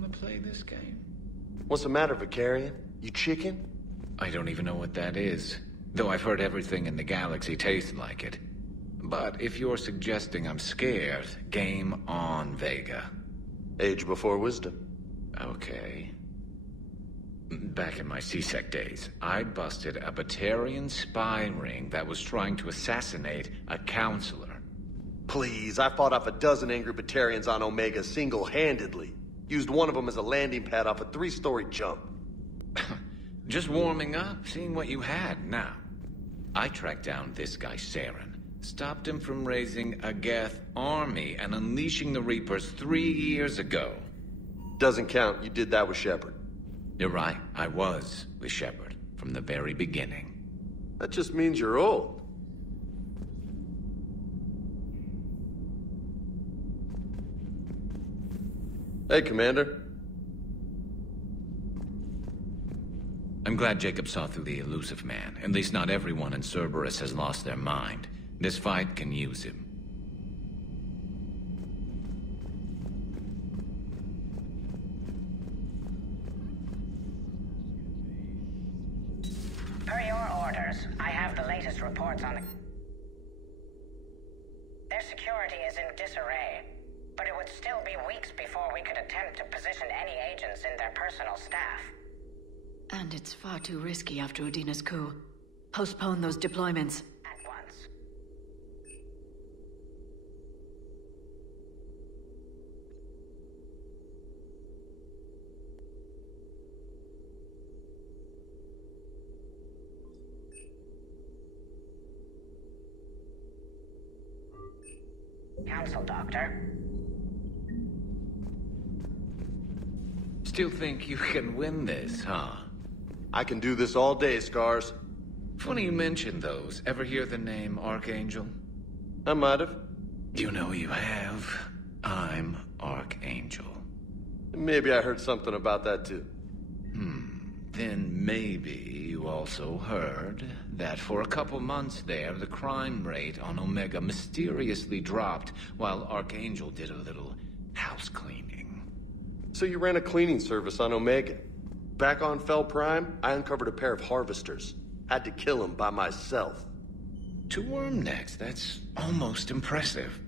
want to play this game? What's the matter, Vicarian? You chicken? I don't even know what that is, though I've heard everything in the galaxy tastes like it. But if you're suggesting I'm scared, game on, Vega. Age before wisdom. Okay. Back in my C-Sec days, I busted a Batarian spy ring that was trying to assassinate a counselor. Please, I fought off a dozen angry Batarians on Omega single-handedly. Used one of them as a landing pad off a 3-story jump. Just warming up, seeing what you had now. I tracked down this guy, Saren. Stopped him from raising a Geth army and unleashing the Reapers 3 years ago. Doesn't count. You did that with Shepard. You're right. I was with Shepard from the very beginning. That just means you're old. Hey, Commander. I'm glad Jacob saw through the elusive man. At least not everyone in Cerberus has lost their mind. This fight can use him. Per your orders, I have the latest reports on the... Their security is in disarray, but it would still be weeks before we could attempt to position any agents in their personal staff. And it's far too risky after Udina's coup. Postpone those deployments. At once. Council, Doctor. Still think you can win this, huh? I can do this all day, Scars. Funny you mention those. Ever hear the name Archangel? I might have. You know you have. I'm Archangel. Maybe I heard something about that too. Then maybe you also heard that for a couple months there, the crime rate on Omega mysteriously dropped while Archangel did a little house cleaning. So you ran a cleaning service on Omega. Back on Fel Prime, I uncovered a pair of harvesters. Had to kill them by myself. 2 worm necks, that's almost impressive.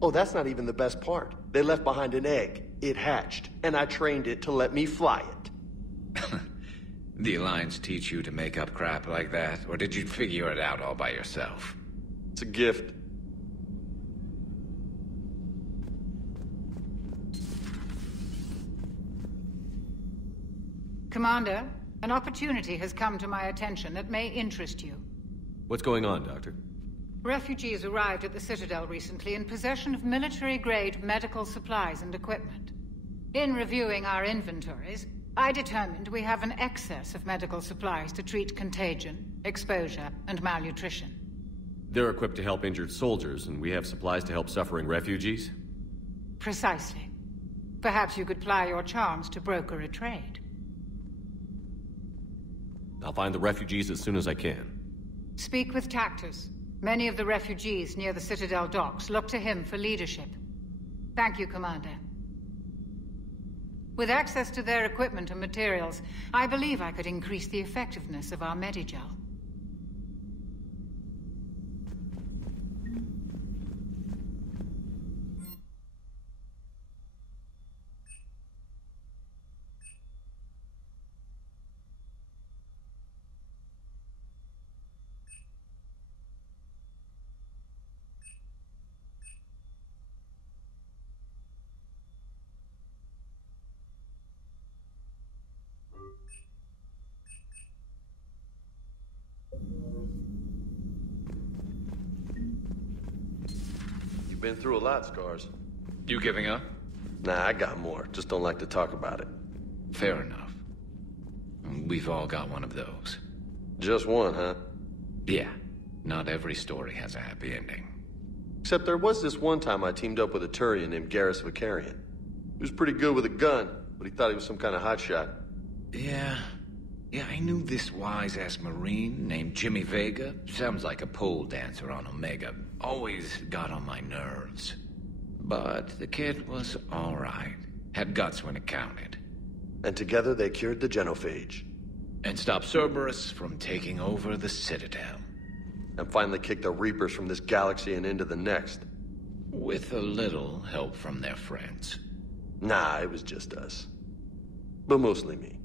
Oh, that's not even the best part. They left behind an egg. It hatched, and I trained it to let me fly it. The Alliance teach you to make up crap like that, or did you figure it out all by yourself? It's a gift. Commander, an opportunity has come to my attention that may interest you. What's going on, Doctor? Refugees arrived at the Citadel recently in possession of military-grade medical supplies and equipment. In reviewing our inventories, I determined we have an excess of medical supplies to treat contagion, exposure, and malnutrition. They're equipped to help injured soldiers, and we have supplies to help suffering refugees? Precisely. Perhaps you could ply your charms to broker a trade. I'll find the refugees as soon as I can. Speak with Tactus. Many of the refugees near the Citadel docks look to him for leadership. Thank you, Commander. With access to their equipment and materials, I believe I could increase the effectiveness of our Medigel. Been through a lot, Scars. You giving up? Nah, I got more. Just don't like to talk about it. Fair enough. We've all got one of those. Just one, huh? Yeah. Not every story has a happy ending. Except there was this one time I teamed up with a Turian named 𝐤𝐤𝐤 Vicarian. He was pretty good with a gun, but he thought he was some kind of hotshot. Yeah, I knew this wise-ass Marine named Jimmy Vega. Sounds like a pole dancer on Omega. Always got on my nerves. But the kid was all right. Had guts when it counted. And together they cured the genophage. And stopped Cerberus from taking over the Citadel. And finally kicked the Reapers from this galaxy and into the next. With a little help from their friends. Nah, it was just us. But mostly me.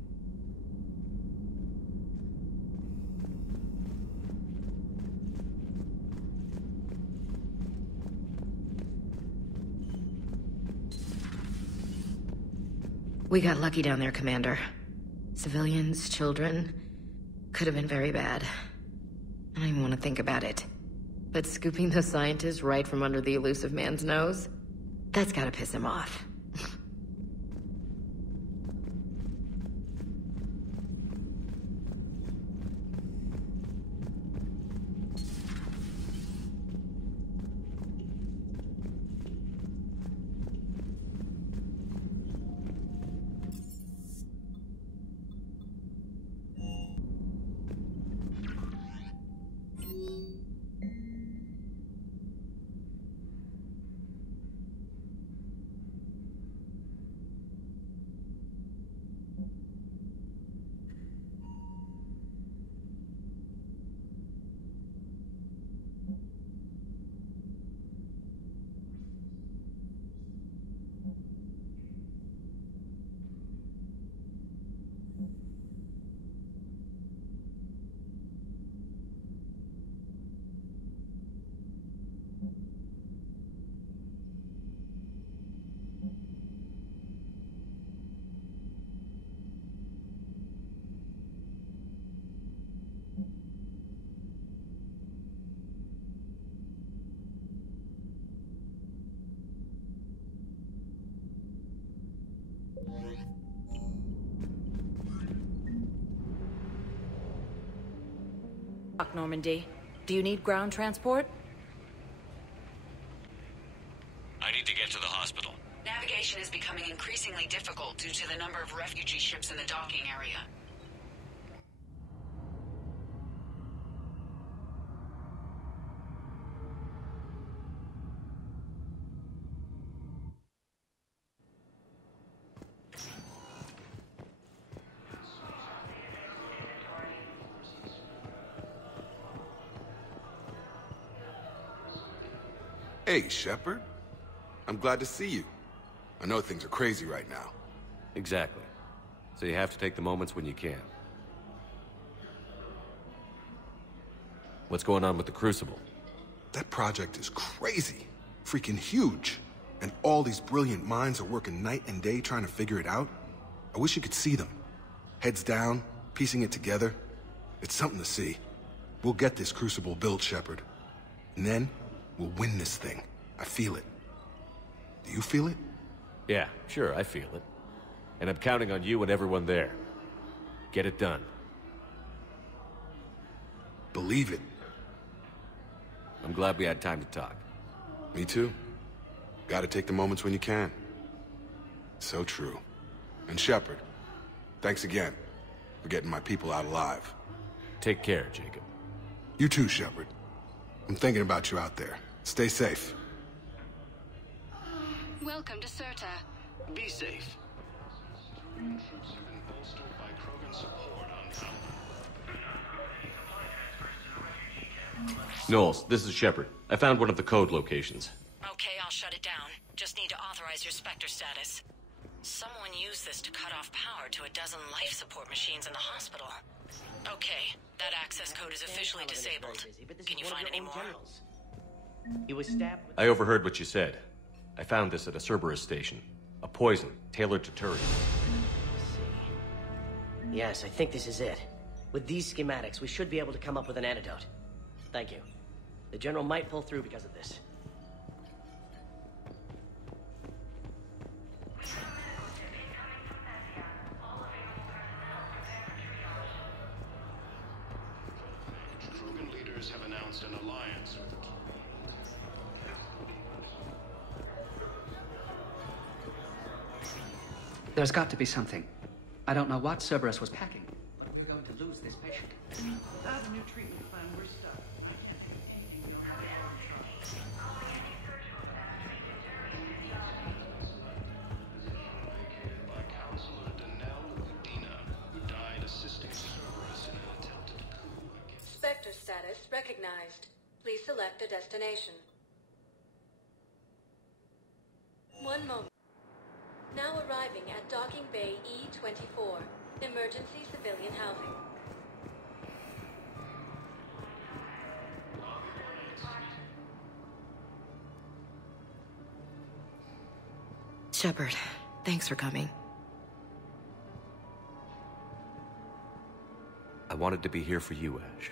We got lucky down there, Commander. Civilians, children. Could have been very bad. I don't even want to think about it. But scooping those scientists right from under the elusive man's nose? That's gotta piss him off. Normandy. Do you need ground transport? I need to get to the hospital. Navigation is becoming increasingly difficult due to the number of refugee ships in the docking area. Hey, Shepard. I'm glad to see you. I know things are crazy right now. Exactly. So you have to take the moments when you can. What's going on with the Crucible? That project is crazy. Freaking huge. And all these brilliant minds are working night and day trying to figure it out. I wish you could see them. Heads down, piecing it together. It's something to see. We'll get this Crucible built, Shepard. And then, we'll win this thing. I feel it. Do you feel it? Yeah, sure, I feel it. And I'm counting on you and everyone there. Get it done. Believe it. I'm glad we had time to talk. Me too. Gotta take the moments when you can. So true. And Shepard, thanks again for getting my people out alive. Take care, Jacob. You too, Shepard. I'm thinking about you out there. Stay safe. Welcome to Serta. Be safe. Knowles, this is Shepard. I found one of the code locations. Okay, I'll shut it down. Just need to authorize your Spectre status. Someone used this to cut off power to a dozen life support machines in the hospital. Okay, that access code is officially disabled. Can you find any more? I overheard what you said. I found this at a Cerberus station. A poison, tailored to Turians. Yes, I think this is it. With these schematics, we should be able to come up with an antidote. Thank you. The General might pull through because of this. Krogan leaders have announced an alliance with the... There's got to be something. I don't know what Cerberus was packing, but we're going to lose this patient. Without a new treatment plan, we're stuck. I can't think of anything beyond the Sector status recognized. Please select a destination. 1 moment. Now arriving at Docking Bay E-24. Emergency civilian housing. Shepard, thanks for coming. I wanted to be here for you, Ash.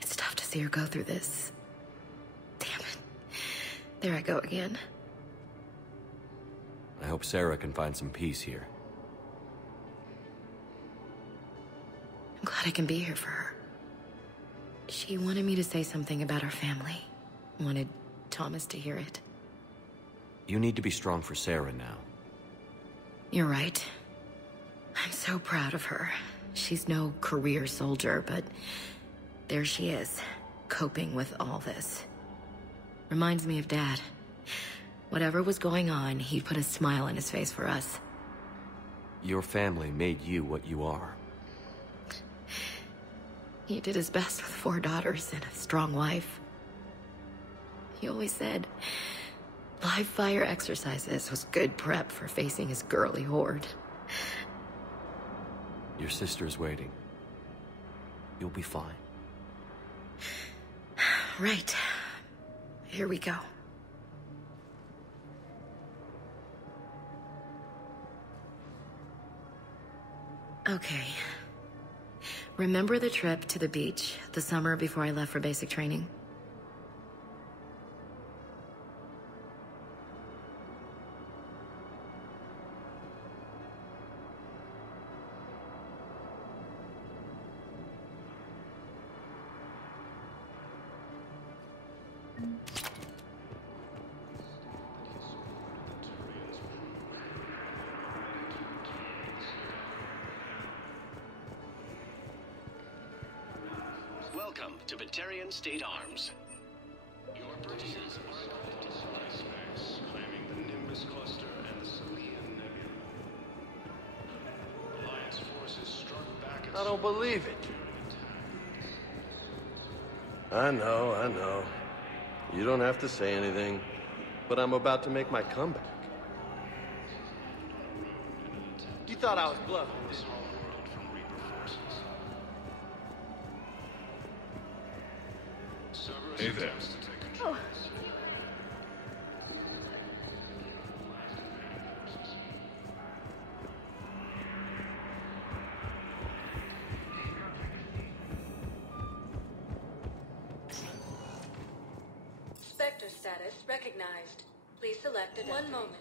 It's tough to see her go through this. Damn it. There I go again. I hope Sarah can find some peace here. I'm glad I can be here for her. She wanted me to say something about her family. Wanted Thomas to hear it. You need to be strong for Sarah now. You're right. I'm so proud of her. She's no career soldier, but there she is, coping with all this. Reminds me of Dad. Whatever was going on, he put a smile on his face for us. Your family made you what you are. He did his best with 4 daughters and a strong wife. He always said live fire exercises was good prep for facing his girly horde. Your sister's waiting. You'll be fine. Right. Here we go. Okay. Remember the trip to the beach the summer before I left for basic training? Welcome to Batarian State Arms. Your purchases are about to supply specs claiming the Nimbus Cluster and the Selenium Nebula. Alliance forces struck back at... I don't believe it. I know. You don't have to say anything, but I'm about to make my comeback. You thought I was bluffing. This whole world from Reaper forces. Cerberus Hey there. attempts to take control. Sector status recognized. Please select a 1 moment.